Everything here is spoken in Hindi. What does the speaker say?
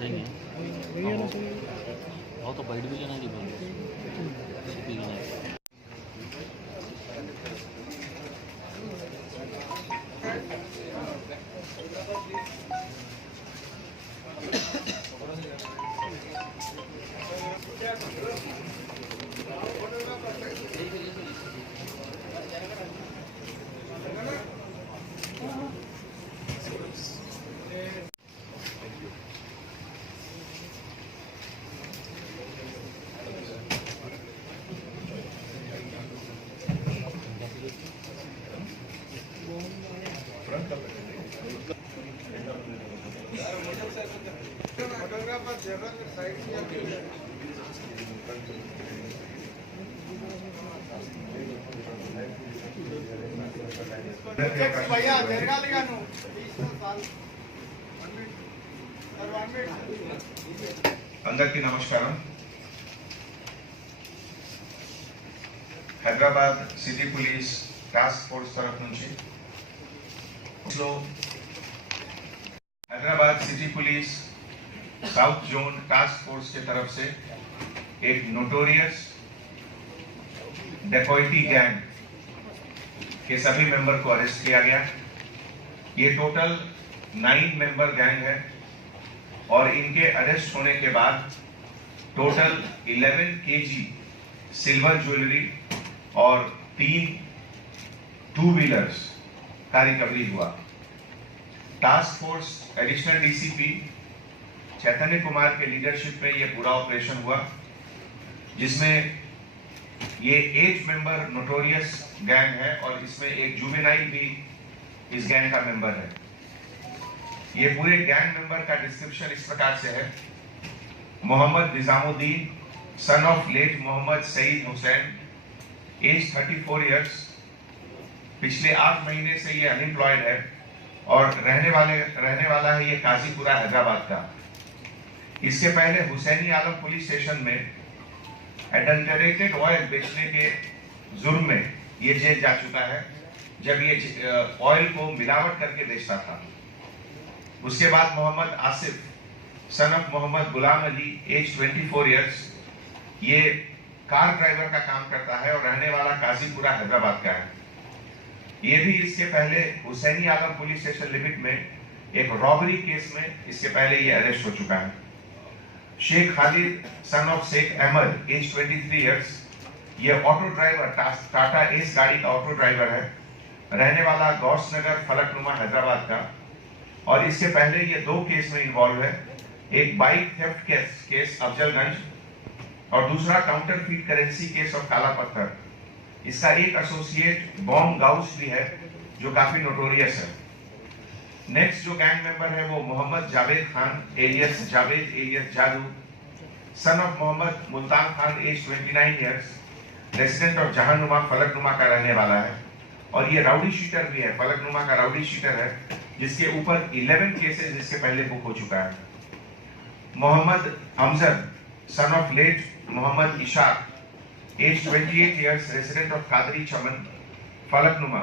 देंगे वो तो बैठ भी लेना जी बोलो అందరికీ నమస్కారం. Hyderabad city police task force तरफ నుంచి Hyderabad city police south zone task force के तरफ से एक नोटोरियस डेकोइटी गैंग के सभी मेंबर को अरेस्ट किया गया. ये टोटल 9 मेंबर गैंग है और इनके अरेस्ट होने के बाद टोटल 11 केजी सिल्वर ज्वेलरी और 3 2 व्हीलर्स का रिकवरी हुआ. टास्क फोर्स एडिशनल डीसीपी चैतन्य कुमार के लीडरशिप में यह पूरा ऑपरेशन हुआ, जिसमें ये 8 मेंबर नोटोरियस गैंग है और इसमें एक जुवेनाइल भी इस गैंग का मेंबर है. ये पूरे गैंग मेंबर का डिस्क्रिप्शन इस प्रकार से है. Mohammed Nizamuddin son of late Mohammed Saeed Hussain, age 34 years, पिछले 8 महीने से ये अनएम्प्लॉयड है और रहने वाला है ये काजीपुरा हैदराबाद का. इसके पहले हुसैनी आलम पुलिस स्टेशन में एडल्टरेटेड ऑयल बेचने के जुर्म में ये जेल जा चुका है, जब ये ऑयल को मिलावट करके बेचता था. उसके बाद Mohammed Asif son of Mohammed Ghulam Ali, age 24 years, ये कार ड्राइवर का काम करता है और रहने वाला काजीपुरा हैदराबाद का है. ये भी इसके पहले हुसैनी आलम पुलिस स्टेशन लिमिट में एक रॉबरी केस में इसके पहले ये अरेस्ट हो चुका है. Sheikh Khalid son of Sheikh Ahmed, age 23 years, ये ऑटो ड्राइवर टाटा एस गाड़ी का ऑटो ड्राइवर है, रहने वाला गौस नगर फलकनुमा हैदराबाद का. और इससे पहले ये 2 केस में इन्वॉल्व है. एक बाइक थेफ्ट केस अफजलगंज और दूसरा काउंटरफीट करेंसी केस ऑफ काला पत्थर. इसका एक एसोसिएट बॉम्ब गाउस भी है जो काफी नोटोरियस है. नेक्स्ट जो गैंग मेंबर है वो Mohammed Javed Khan, alias Javed alias Jadu, son of Mohammed Multan Khan, age 29 years, resident of Jahanuma Falaknuma का रहने वाला है. और ये राउडी शीटर भी है, फलकनुमा का राउडी शीटर है, जिसके ऊपर 11 केसेस इसके पहले बुक हो चुका है. Mohammed Amjad son of late Mohammed Ishaq, age 28 years, resident of Qadri Chaman Falaknuma,